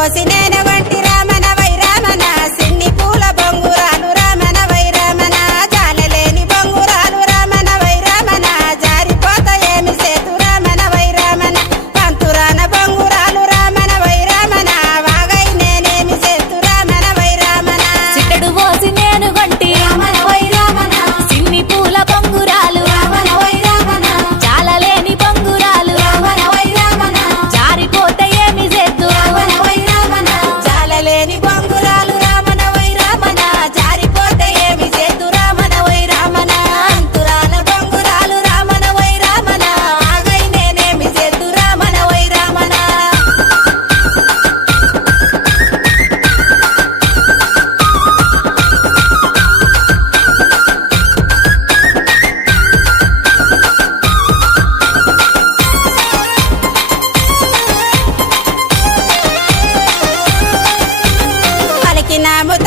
పోసి నేను వంటి రామన వై రామన సిన్ని పూల బొంగురాలు రామన వై రామన జాలలేని బొంగురాలు రామన వై రామన జారిపోత ఏమి సేతు రామన వై రామన పంతురాన బొంగురాలు రామన వై రామన వాగై నేనేమి సేతు రామన వై రామన చిట్టడు పోసి నేను గొంటి రామన వై రామన సిన్ని పూల బొంగురాలు రామన వై రామన చాలలేని బొంగురాలు రామన వై రామన జారిపోతే ఏమి చేద్దు రామన వై రామన జాలలేని బొంగురాలు రామన వై రామన జారిపోతే ఏమి సేతు రామన వై రామన అంతురాల బొంగురాలు రామన వై రామన ఆగై నేనేమి సేతు రామన వై రామన పలికిన ముద